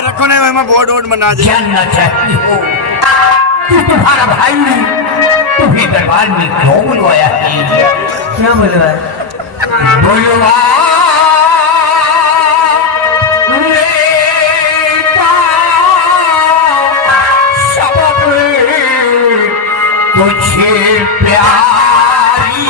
रखो नहीं मैं बोर्ड वोर्ड बना दे। जानना चाहती हो तू तुम्हारा भाई तुम्हें दरबार में क्यों बुलवाया है? क्या बुलवाया? सबक कुछ प्यारी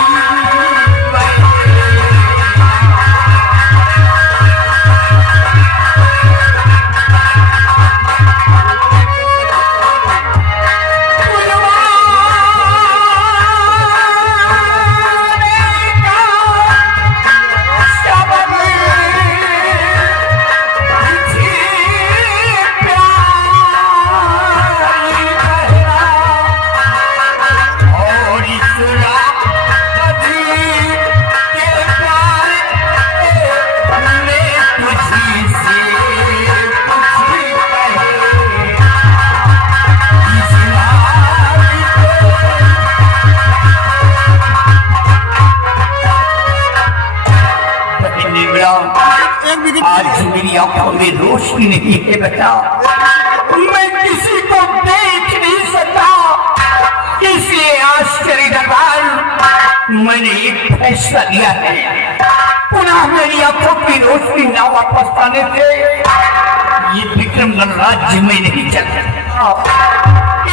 आज मेरी आंखों में रोशनी नहीं है बेटा, मैं किसी को देख नहीं सकता, इसलिए आश्चर्य दरबार मैंने एक फैसला लिया है, पुनः मेरी आंखों की रोशनी ना वापस पाने से ये विक्रमगढ़ राज्य में नहीं चल सकता।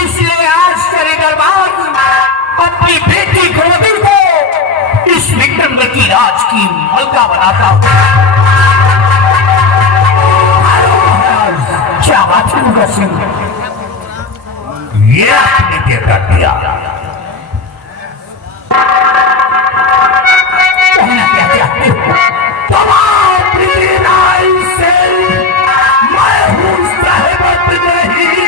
इसलिए आश्चर्य दरबार अपनी बेटी द्रौपदी को इस विक्रमगढ़ की राज की मलका बनाता हूँ। क्या बात है मुझे सिंह, ये आपने क्या कर दिया? कहना क्या चाहते हो? तुम्हारी राय से मैं हूँ सहमत नहीं,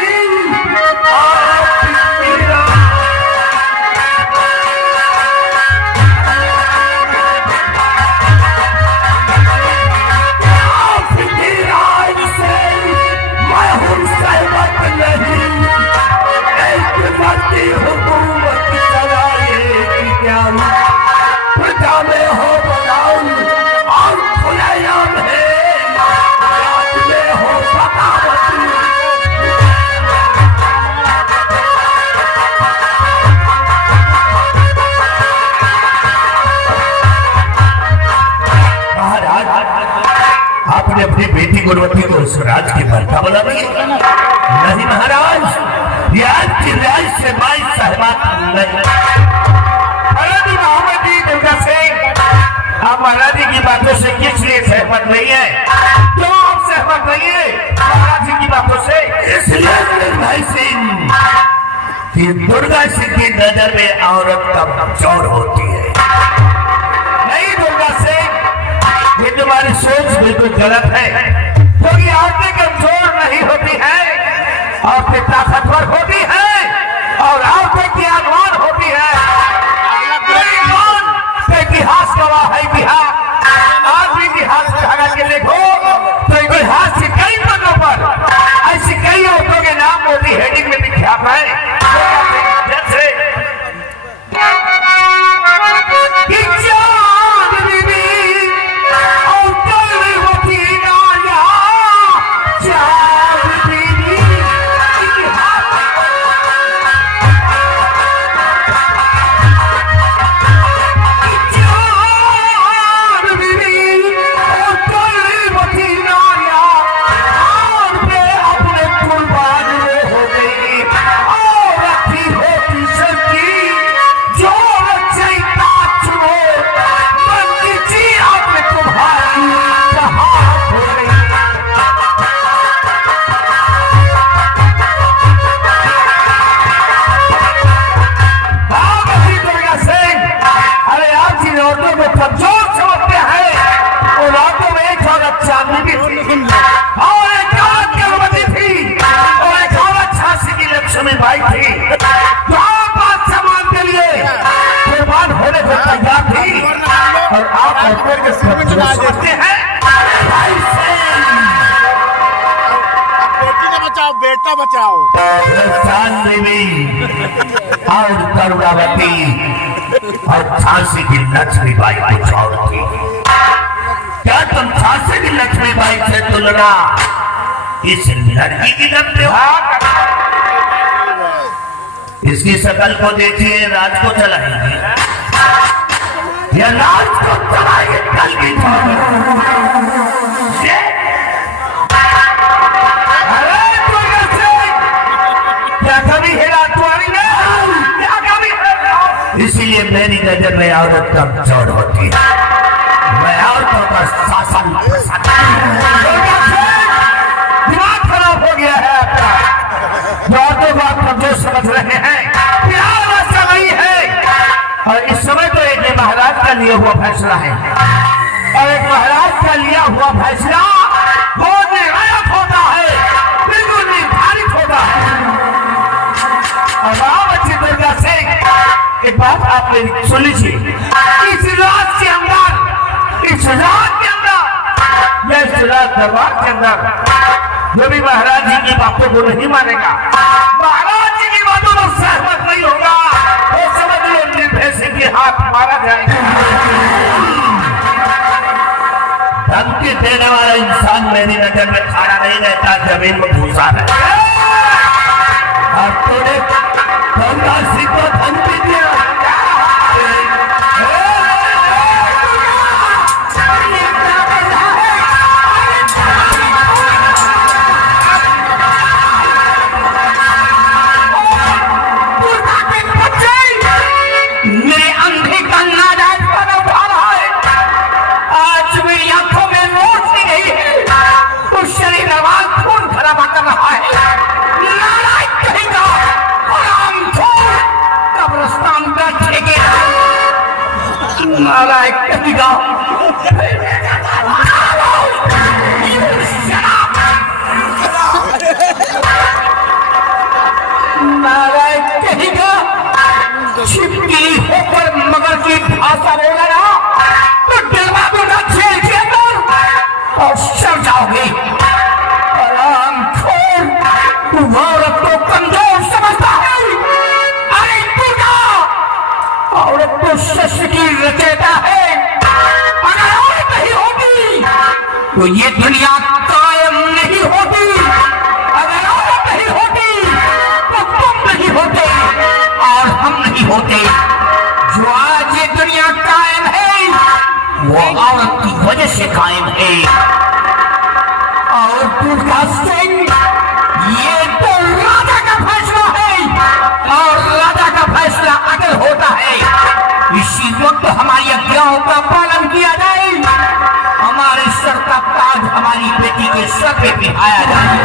आपकी राय से मैं हूँ सहमत नहीं। एक बढ़ती हुकूमत चलाएगी क्या प्रजा में हो बनाऊं और खुलेआम है राज में हो बगावत। महाराज आपने अपनी बेटी गुणवती को स्वराज की मर्दा बना दिया? नहीं महाराज, राज की राज से मैं सहमत नहीं। मोहम्मद जी दुर्गा सिंह, आप महाराज जी की बातों से किस लिए सहमत नहीं है? क्यों आप सहमत नहीं है महाराज जी की बातों से? इसलिए भाई सिंह कि दुर्गा सिंह की नजर में औरत कमजोर होती है। नहीं दुर्गा सिंह, ये तुम्हारी सोच बिल्कुल गलत है, क्योंकि औरतें कमजोर नहीं होती है, औरतें ताकतवर होती है और औरतें ज्ञानवान होती है। इतिहास गवाह है, इतिहास आज भी इतिहास उठा के देखो तो इतिहास के कई पन्नों पर ऐसी कई औरतों के नाम मोदी हेडिंग में विख्यात है। जैसे बाई थी जो बादशाह मान के लिए कुर्बान होने को तैयार थी, और आप समझते हैं बेटा बचाओ देवी और करुणावती और झांसी की लक्ष्मीबाई बचाओ थी। क्या तुम झांसी की लक्ष्मीबाई से तुलना इस लड़की की करते हो? इसकी शकल को देखिए, राज को चलाएंगे या राज को चलाएंगे कल की इसीलिए मेरी नजर में औरत कमजोर होती है। मैं औरतों का शासन दिमाग खराब हो गया है आपका, जो औरतों को आप कमजोर समझ रहे हैं। प्यार वैसा नहीं है, और इस समय तो एक महाराज का लिया हुआ फैसला है, और एक महाराज का लिया हुआ फैसला वो निर्णायक होता है, बिल्कुल निर्धारित होता है। और अच्छी दुर्गा से एक बात आप मेरी सुन लीजिए, इस रात के अंदर मैं इस रात दरबार के अंदर जो भी महाराज जी की बातों को नहीं मानेगा, महाराज जी की बातों को सहमत नहीं होगा, वो समझ लो निर्भय सिंह के हाथ मारा जाएगा। धमकी देने वाला इंसान मेरी नजर में खड़ा नहीं रहता, जमीन में घुसा रहता है। और तूने गंगा सिंह को धमकी दिया, मेरे अंधे का नाजायज बना उठा रहा है। आज मेरी आंखों में रोशनी नहीं है, तो शरीर आवाज खून खराबा कर रहा है। नालायक कहेगा, हरामखोर, कब्रिस्तान का ठेकेदार, नालायक कहेगा, नालायक कहेगा, छिपकी होकर मगर की भाषा बोला ना तो डलवा दूंगा जेल के अंदर और सड़ जाओगे। हरामखोर, तू औरत को कमजोर समझता है। अरे दुर्गा, औरत तो सृष्टि की रचयिता है। अगर औरत नहीं होती तो ये दुनिया कायम नहीं होती। अगर औरत नहीं होती तो तुम नहीं होते और हम नहीं होते। जो आज ये दुनिया कायम है वो औरत की वजह से कायम है। और दुर्गा सिंह, ये तो राजा का फैसला है, और राजा का फैसला अगर होता है इसी वक्त हमारी आज्ञाओं का पालन किया जाए, हमारे सर का ताज हमारी बेटी के सर पे बिठाया जाए।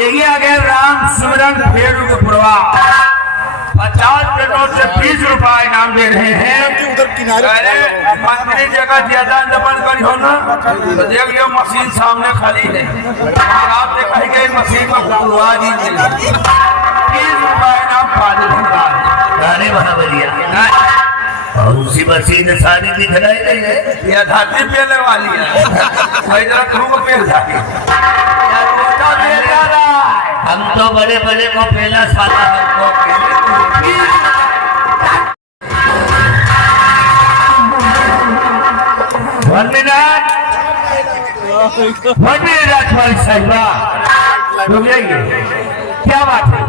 देखिए आगे राम सुमरन फेर पुरवा 50 के नोट से 20 रुपया इनाम दे रहे हैं। अरे मंत्री जगह ज्यादा दबन करी हो ना तो देख लियो मशीन सामने खाली है, आप से कही गई मशीन में खुलवा दीजिए। 20 रुपया इनाम फाजिल होगा। अरे बराबरिया और उसी मशीन से सारी दिखलाई रही है, यह धरती पेले वाली है, वही जरा क्रू को पेल जाके हम तो बड़े बड़े को पहला साला हमको साहिबा रुक जाइए, क्या बात है?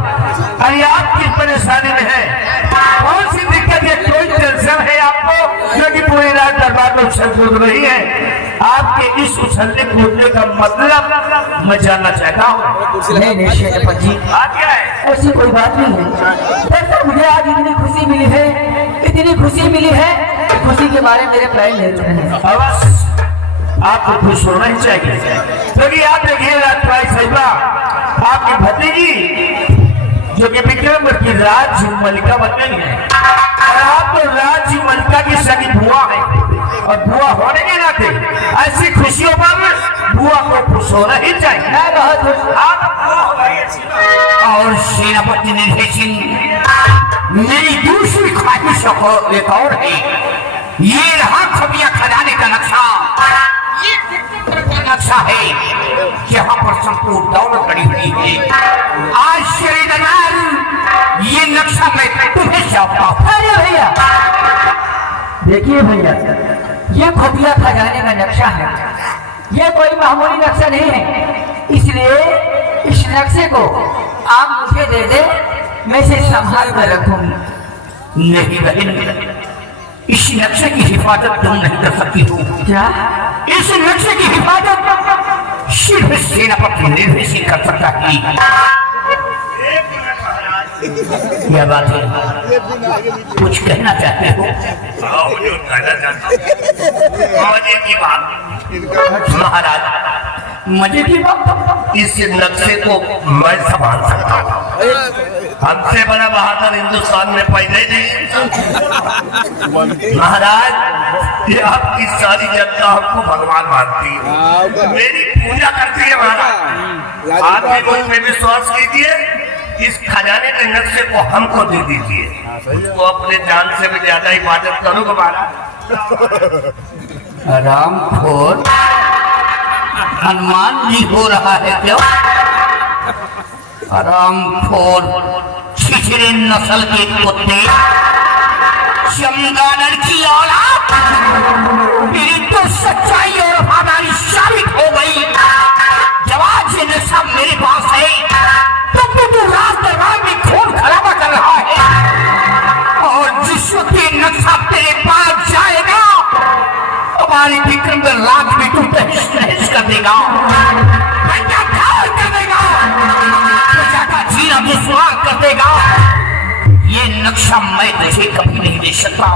अरे आप किस परेशानी में है? कौन सी दिक्कत है? कोई टेंशन है आपको जो कि पूरी रात दरबार में उछल कूद रही है? आपके इस उछलने कूदने का मतलब मैं जानना चाहता हूँ। नहीं शेरपत जी, बात क्या है? ऐसी कोई बात नहीं है। दरअसल मुझे आज इतनी खुशी मिली है, इतनी खुशी मिली है, खुशी के बारे में मेरे प्राण ले चुके हैं। अवश्य आपको खुश होना ही चाहिए, क्योंकि आप देखिए राजकुमारी साहिबा, आपकी भतीजी जो कि विक्रम की राज्य मलिका बन गई है, और आप तो राज्य मलिका की सगी बुआ है, और बुआ होने के नाते ऐसी खुशियों पर बुआ को खुश होना ही चाहिए। मैं बहुत खुश। और सेनापति निर्भय सिंह, मेरी दूसरी ख्वाहिश एक और है। ये रहा खबिया खजाने का नक्शा। ये नक्शा है जहाँ पर संपूर्ण दौलत पड़ी हुई है। आश्चर्य दरबार, ये नक्शा मैं तुम्हें सौंपता हूँ। अरे भैया, देखिए भैया, ये खुफिया खजाने का नक्शा है, ये कोई मामूली नक्शा नहीं है। इसलिए इस नक्शे को आप मुझे दे दे, मैं इसे संभाल कर रखूंगी। नहीं बहन, इस नक्शे की हिफाजत तुम नहीं कर सकती हो। क्या? इस नक्शे की हिफाजत सिर्फ सेनापति निर्भय सिंह कर सकता है। क्या बात है, कुछ कहना चाहते हो? कहना चाहता मजे की बात महाराज, मजे की बात। इस नक्शे को मैं संभाल सकता हूँ। हमसे बड़ा बहादुर हिंदुस्तान में पैदा ही नहीं। महाराज, ये आपकी सारी जनता हमको भगवान मानती है, मेरी पूजा करती है। महाराज, आप भी मुझ पे विश्वास कीजिए, इस खजाने के नक्शे को हमको दे दीजिए, उसको अपने जान से भी ज्यादा हिफाजत करूंगा। महाराज, रामखोर हनुमान जी हो रहा है क्या? रामखोर छिछरे नस्ल के कुत्ते, चमगादड़ की औलाद, मेरी तो सच्चाई और वफादारी साबित हो गई। जब आज ये नशा मेरे पास है, तब तो रात दरबार में खून खराबा कर रहा है, और जिस वक्त ये नक्शा तेरे पास जाएगा, हमारी विक्रम रात में तू तहस नहस कर देगा, कर देगा, प्रजा का जीना दुश्वार कर देगा। ये नक्शा मैं तुझे कभी नहीं दे सकता।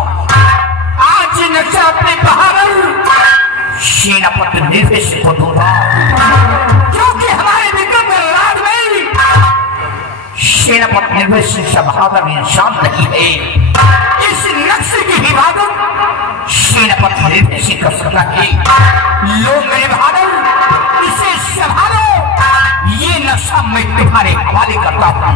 आज ये नक्शा अपने बहादुर सेनापति निर्भय सिंह को दूंगा, क्योंकि हमारे विक्रम राज में सेनापति निर्भय सिंह से बहादुर इंसान नहीं है। इस नक्शे की हिफाजत सेनापति निर्भय सिंह कर सकता है। लो मेरे बहादुर, इसे संभालो, ये नक्शा मैं तुम्हारे हवाले करता हूँ।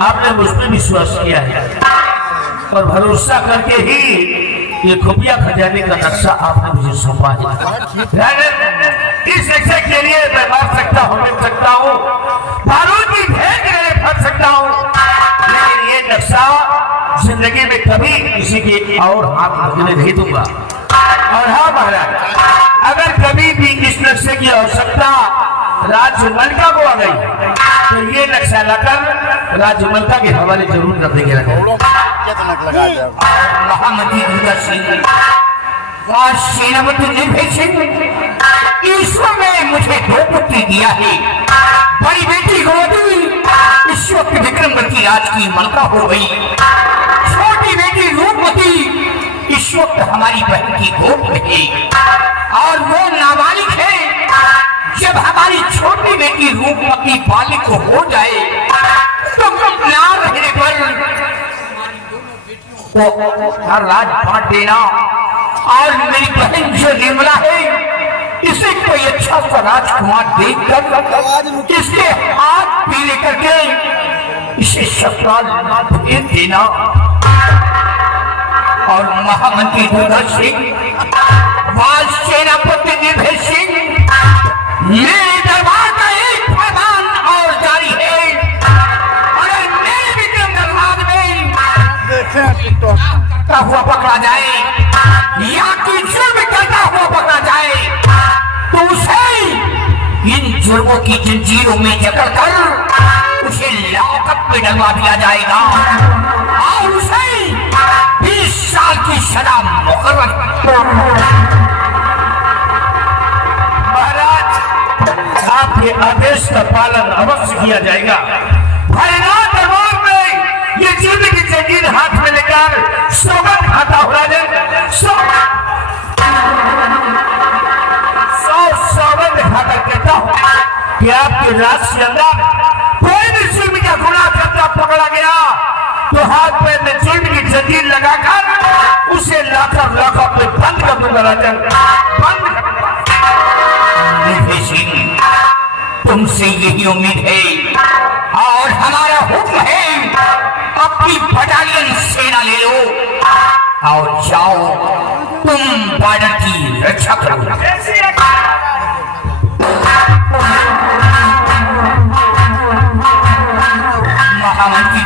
आपने मुझ पर विश्वास किया है, और भरोसा करके ही ये खुफिया खजाने का नक्शा आपने मुझे सौंपा है। इस नक्शे के लिए मैं मार सकता हूँ, मिल सकता हूँ, बारूद की भेंट में फंस सकता हूँ, लेकिन ये नक्शा जिंदगी में कभी किसी के और हाथ लगने नहीं दूंगा। और हाँ महाराज, अगर कभी भी इस नक्शे की आवश्यकता राज्य मलिका को आ गई, तो ये नक्शा लाकर राज्य मलिका के हवाले जरूर कर देंगे। महामती दुर्गा सिंह, सेनापति निर्भय सिंह, ईश्वर ने मुझे दो पुत्री दिया है। बड़ी बेटी गोदी इस वक्त विक्रमवती राज की मलका हो गई, छोटी बेटी रूपवती इस वक्त हमारी बहन की गोद में है, और वो नाबालिग है। जब हमारी छोटी बेटी रूपवती बालिक हो जाए, तो ना रहने पर हर राज बांट देना, और मेरी बहन जो निर्मला है, इसे कोई अच्छा सा राजकुमार देखकर इसके हाथ पीले करके इसे ससुराल भेज देना। और महामंत्री दुर्गा सिंह, सेनापति निर्भय सिंह, मेरे दरबार का एक फरमान और जारी है। अगर मेरे विक्रम दरबार में करता हुआ पकड़ा जाए, या कि जुर्म करता हुआ पकड़ा जाए, तो उसे इन जुर्मों की जंजीरों में जकड़कर उसे लॉकअप में डलवा दिया जाएगा, और उसे 20 साल की सजा मुकर्रर। महाराज, आपके आदेश का पालन अवश्य किया जाएगा। भैरवनाथ दरबार में ये जुल्म की जंजीर हाथ में लेकर सौगंध खाता हूँ राजन, सौगंध खाकर कहता हूँ कि आपके राज के अंदर कोई भी जुल्म का गुनाह करता पकड़ा गया तो हाथ पैर में जुल्म की जंजीर लगाकर उसे लाकर लॉकअप में बंद कर दूंगा राजन, बंद। तुमसे यही उम्मीद है और हमारा हुक्म है, अपनी बटालियन सेना ले लो और जाओ तुम बॉर्डर की रक्षा करो। महामंत्री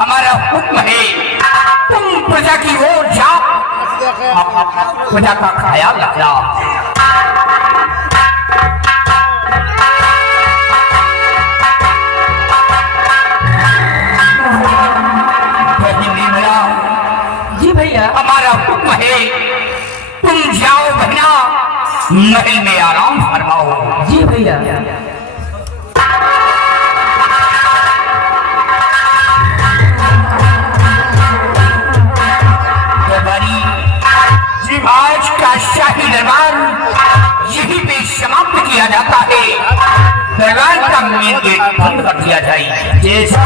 हमारा हुक्म है, तुम प्रजा की ओर जाओ, प्रजा का ख्याल रखना। जी भैया, हमारा हुक्म है, तुम जाओ बहना, महल में आराम फरमाओ। जी भैया। आज का शाही दरबार यहीं पे समाप्त किया जाता है, दरबार का मेन गेट बंद कर दिया जाए। जैसा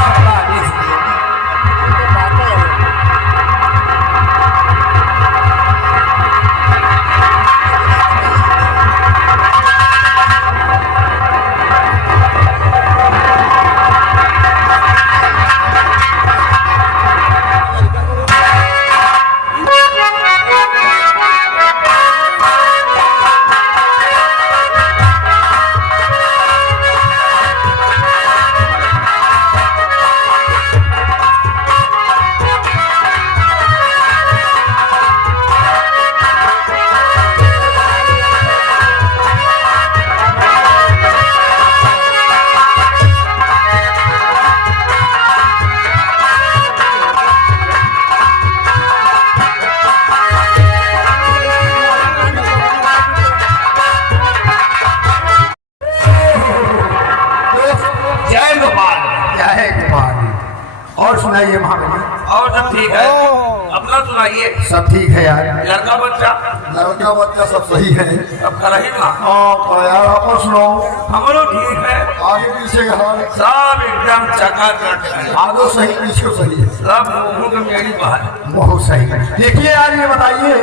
और सुनाइए महाराज। और सब ठीक है, अपना सुनाइए। सब ठीक है यार, लड़का बच्चा सब सही है। अब कर रही ना यार, आप सुनाओ। हमरो ठीक है, आगे पीछे का हाल सब एकदम चकाचक है, आगे सही पीछे सही है, सब मुंह में मेरी बात बहुत सही है। देखिए यार, ये बताइए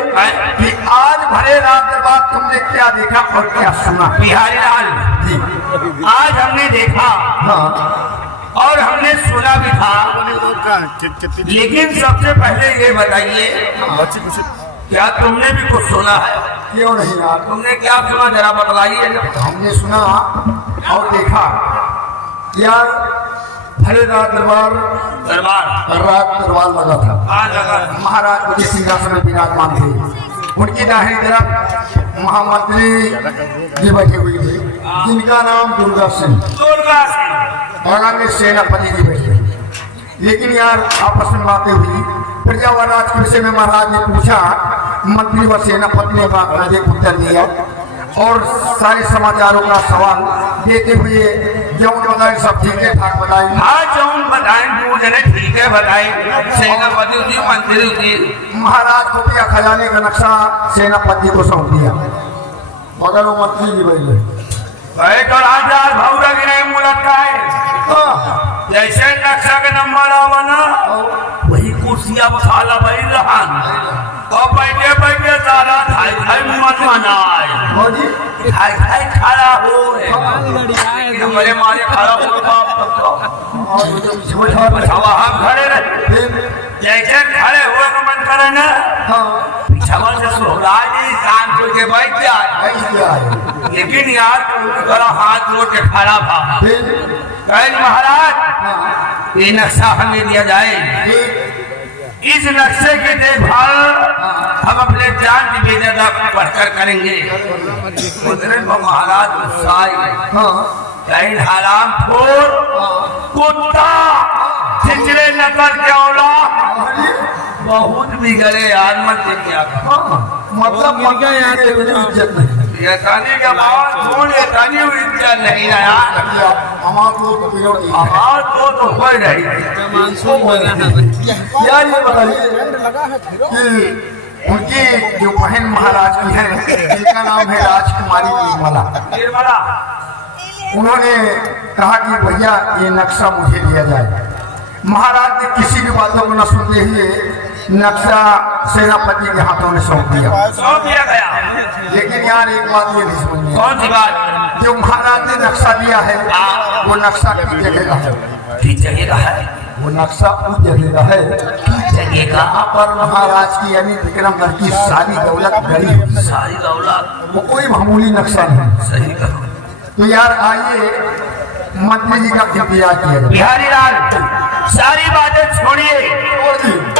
कि आज भरे रात के बाद तुमने क्या देखा और क्या सुना? बिहारी लाल जी, आज हमने देखा हाँ, और हमने सुना भी था, लेकिन सबसे पहले ये बताइए क्या तुमने भी कुछ सुना है? क्यों नहीं यार, तुमने क्या सुना जरा बतलाइए। हमने सुना और देखा यार, भरे रात दरबार लगा था। महाराज बड़े सिंहासन में विराजमान थे, उनकी दाहिनी तरफ महामंत्री जी बैठे हुए थे, जिनका नाम दुर्गा सिंह, बगल में सेनापति जी बैठे। लेकिन यार आपस में बातें हुई, प्रजावराज के विषय में महाराज ने पूछा, मंत्री व सेनापति ने बाकायदे उत्तर दिया और सारे समाचारों का सवाल देते हुए जौन बताए सब ठीक है ठाक बताए। हाँ, जौन बताए जने ठीक है बताए। सेनापति जी मंत्री जी महाराज को क्या खजाने का नक्शा सेनापति को सौंप दिया, मगर वो मंत्री जी बैठे तो राजा भौरा की नहीं मुलाका है, जैसे नक्शा के नंबर आवा ना वही कुर्सियां बखाला बैठ रहा और बैठे बैठे सारा खाई खाई मन मनाए खाई खड़ा हो हमारे मारे खड़ा हो हम खड़े रहे, जैसे खड़े हुए को मन करे ना पिछवा से सोहराजी शाम को के बैठ जाए। लेकिन यार हाथ जोड़ के खड़ा था, महाराज ये नक्शा हमें दिया जाए, इस नक्शे की देखभाल हम अपने जान की बेजदा बढ़कर करेंगे। महाराज हराम खोर कुत्ता चिचरे नकल के औलाद बहुत बिगड़े यार, मत क्या मतलब ये तानी का बात कौन, ये तानी इज्जत नहीं रहा। हमारे को पिरोड़ी आवाज तो कोई नहीं। यार ये बताइए कि उनकी जो बहन महाराज की है जिनका नाम है राजकुमारी निर्मला, निर्मला उन्होंने कहा कि भैया ये नक्शा मुझे दिया जाए। महाराज ने किसी की बातों को न सुनते हुए नक्शा सेनापति के हाथों में सौंप दिया। सौंप दिया गया। लेकिन यार एक बात ये नहीं समझ में कौन सी बात? जो महाराज ने नक्शा दिया है वो नक्शा किस जगह का है? किस जगह का है? वो नक्शा उस जगह का है किस जगह का? जहाँ पर महाराज की यानी विक्रमगढ़ की सारी दौलत गड़ी हुई है। सारी दौलत। वो कोई मामूली नक्शा नहीं। सही करो। तो यार आइए मंत्री जी का इंतजार किया जाए। बिहारी लाल सारी बातें छोड़िए,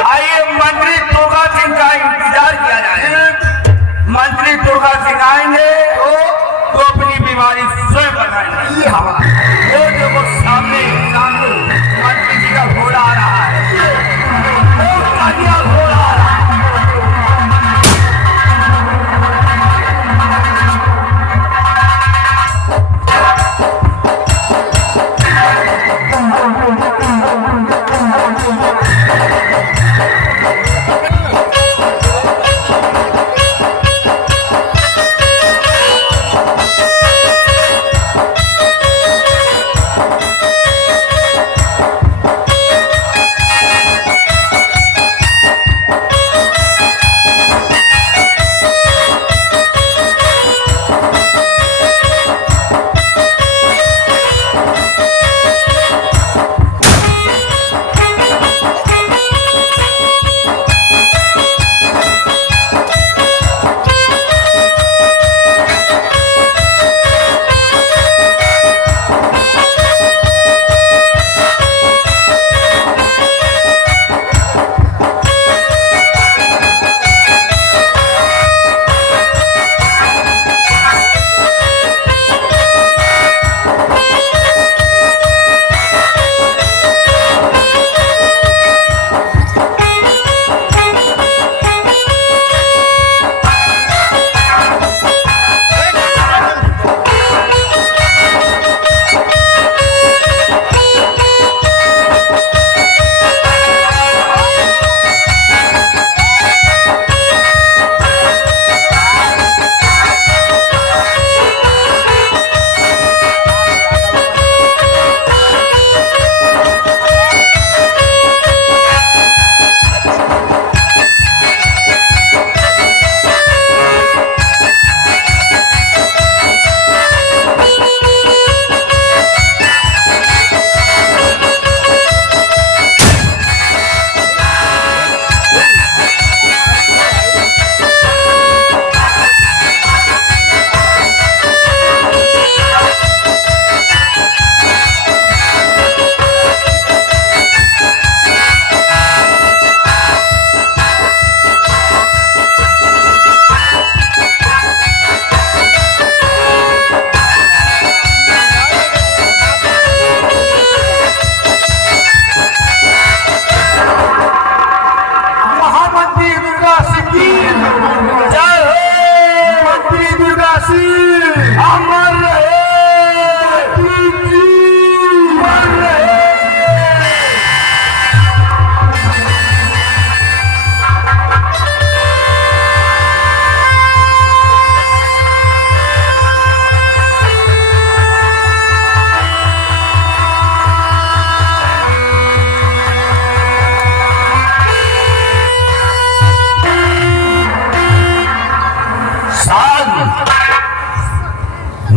आइए मंत्री दुर्गा सिंह का इंतजार किया जाए। मंत्री दुर्गा सिंह आएंगे तो अपनी बीमारी स्वयं बताएंगे। ये हवा वो देखो सामने मंत्री जी का घोड़ा आ रहा है। वो कालिया घोड़ा आ रहा है।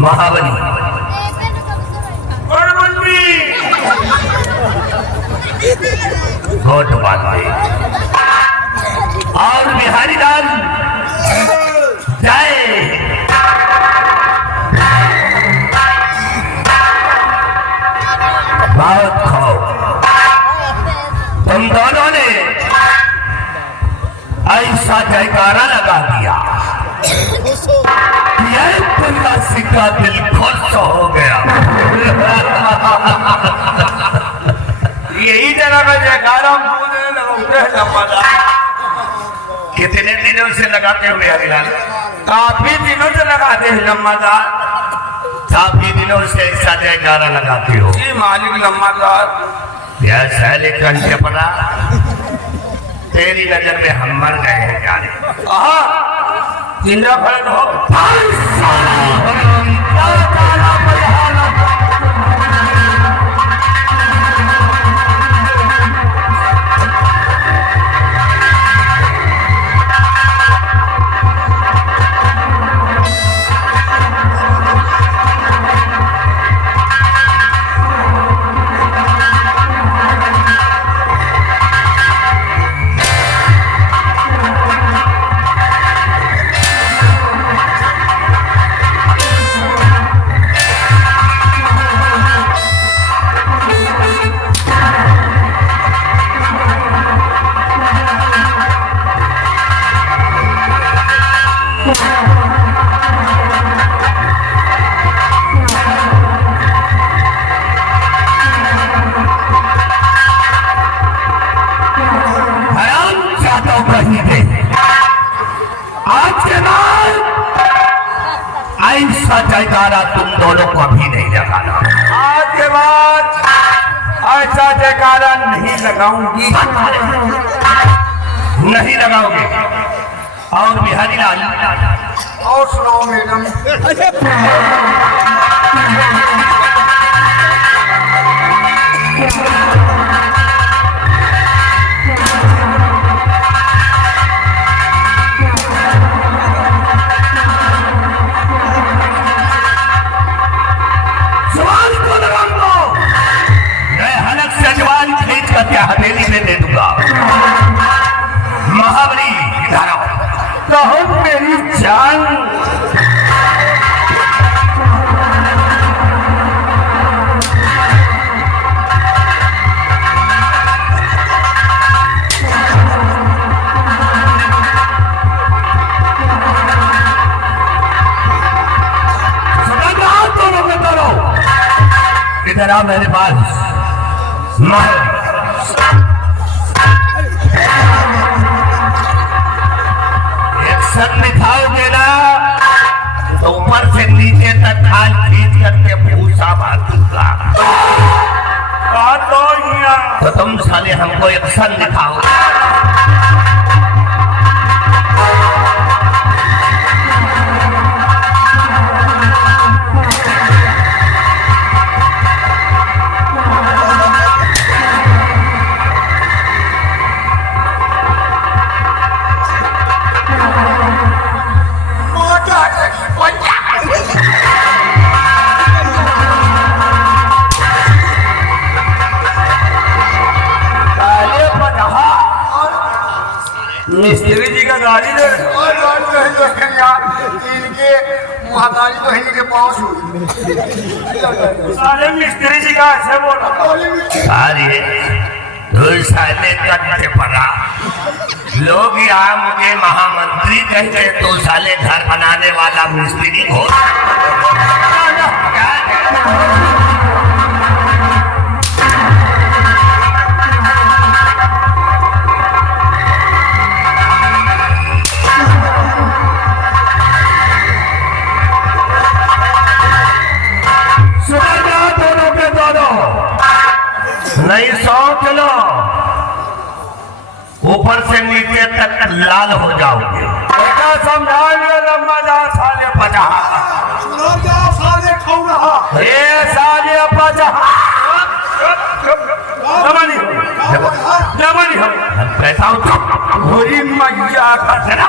महाबली घोट बांधे और बिहारी लाल जाए बहुत खाओ। तुम दोनों ने ऐसा जयकारा लगा दिया यह दुर्गा सिंह का दिल खुश हो गया। यही जगह का जयकारा कितने दिनों से लगाते हुए हरिलाल? काफी दिनों से लगाते हैं लम्बादार। काफी दिनों से ऐसा जयकारा लगाती हो। जी मालिक लम्बा साहब। यह सैले कंठे पड़ा, तेरी नजर में हम मर गए हैं जाने। जिंदा फल हो। ऐसा जयकारा तुम दोनों को भी नहीं लगाना। आज के बाद ऐसा जयकारा नहीं लगाऊंगी। नहीं लगाओगे। और बिहारी लाल और सुनाओ मैडम। हवेली में दे दूंगा। महाबली इधर आओ। कहो मेरी जान। इधर आओ मेरे पास। एक्शन दिखाओगे ना तो ऊपर से नीचे तक खाल खींच करके भूसा बांधूंगा। तो तुम साले हमको एक्शन दिखाओ। मिस्त्री जी का गाड़ी दे। इनके महादारी तो इनके पास हुई। सारे मिस्त्री जी का ऐसे बोला। अरे दो साले कंठे पड़ा। लोग यहाँ मुझे महामंत्री कहते तो साले घर बनाने वाला मिस्त्री हो। नहीं सोच लो, ऊपर से नीचे तक लाल हो जाओगे। समझा लिया लम्बा जा साले साले साले कैसा भोरी मैया का जरा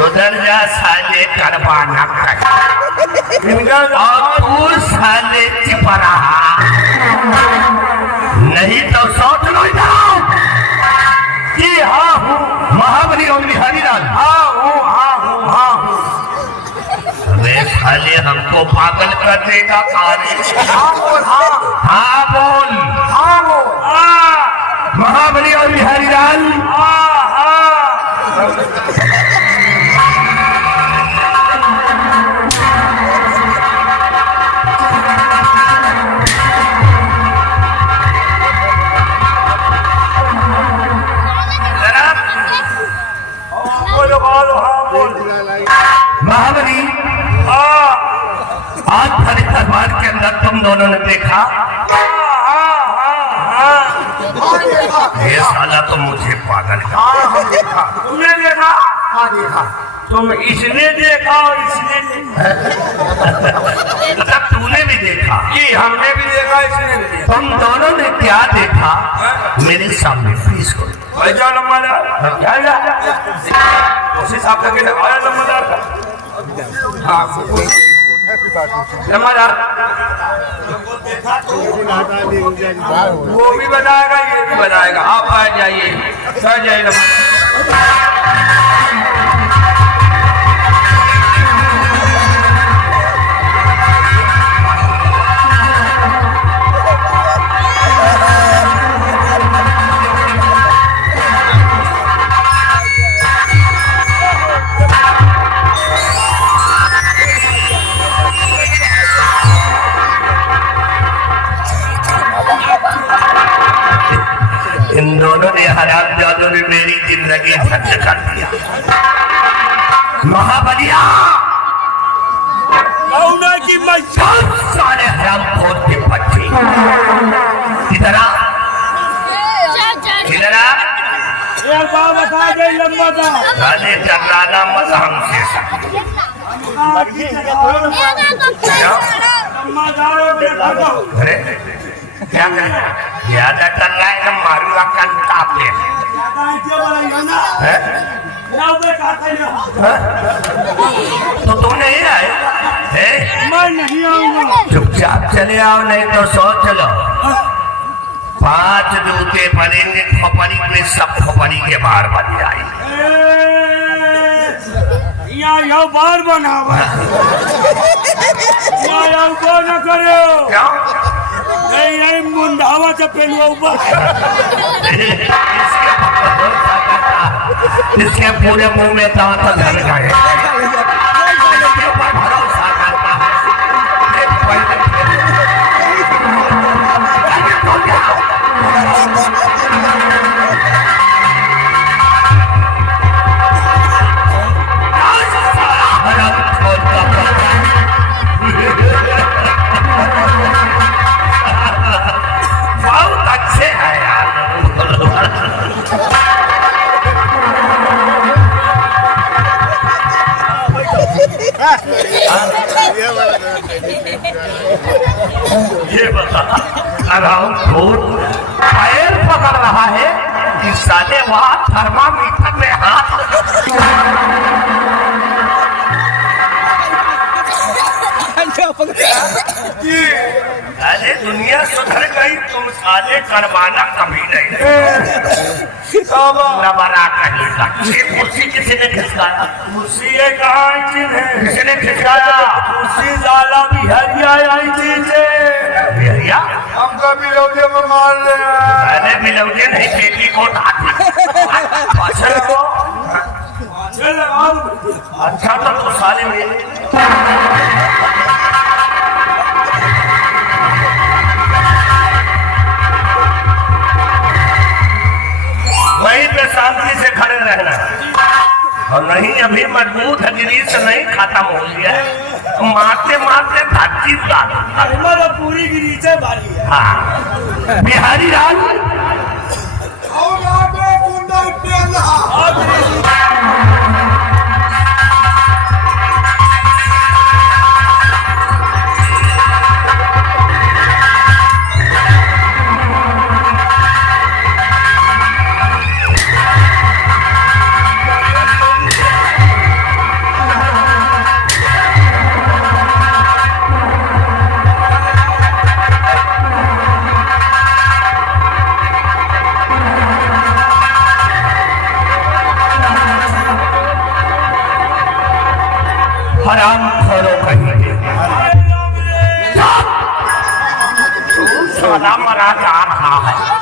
उधर जा साले करवाना और तू साले चिपरा नहीं तो सोच लो इधर कि हाँ हूँ महाबली और बिहारी लाल। हाँ हूँ। अरे साले हमको पागल कर देगा कार्य। हाँ बोल। हाँ बोल। महाबली और बिहारी लाल। देखा? ये साला तो मुझे पागल कर। हाँ हम देखा। तुमने देखा? हाँ देखा। तुम इसने देखा और इसने देखा। मतलब तूने भी देखा? जी हमने भी देखा, इसने भी देखा। तुम दोनों ने क्या देखा मेरे सामने प्लीज करो। भाई जाओ लम्बादार, कोशिश आप करके लगाया लम्बादार का। हाँ लम्बादार वो भी बताएगा, ये भी बताएगा। आप बैठ जाइए, बैठ जाइए लम्बादार। इन दोनों ने हरामजादों ने मेरी जिंदगी झंड कर दिया। महाबलिया सारे हरामखोर के बच्चे इधर आ, इधर आ। गाने चलाना मत हमसे। अरे क्या करना? ज्यादा कर रहा है ना मारूंगा कल ताप ले। तो तुम नहीं आए? मैं नहीं आऊंगा। चुपचाप चले आओ, नहीं तो सो चलो। 5 जूते पड़ेंगे खोपड़ी में, सब खोपड़ी के बाहर बन जाएंगे। यहाँ बार बना हुआ न करे नहीं मुंडावा से पहलुआ ऊपर। इसके पूरे मुंह में दांत धर गए। बहुत अच्छे हैं यार। ये बता, आराम पैर पकड़ रहा है कि साले वहां थर्मामीटर में हाथ। अरे दुनिया सुधर गई, तुम साले करवाना कभी नहीं। लबरा कहेगा। ये कुर्सी किसी ने खिसकाया? कुर्सी ये कहाँ चीज है? किसी ने खिसकाया? कुर्सी साला बिहारिया आई थी से भैया हमको भी लौटे में मार ले। अरे मिलौटे नहीं, बेटी को अच्छा तो साले मेरे वहीं पे शांति से खड़े रहना, और नहीं अभी मजबूत है, गिरीश नहीं खत्म हो गया है। मारते मारते धरती का पूरी गिरीचे भारी है। हाँ बिहारी राज हराम खोरो कहीं साला मरा जा रहा है।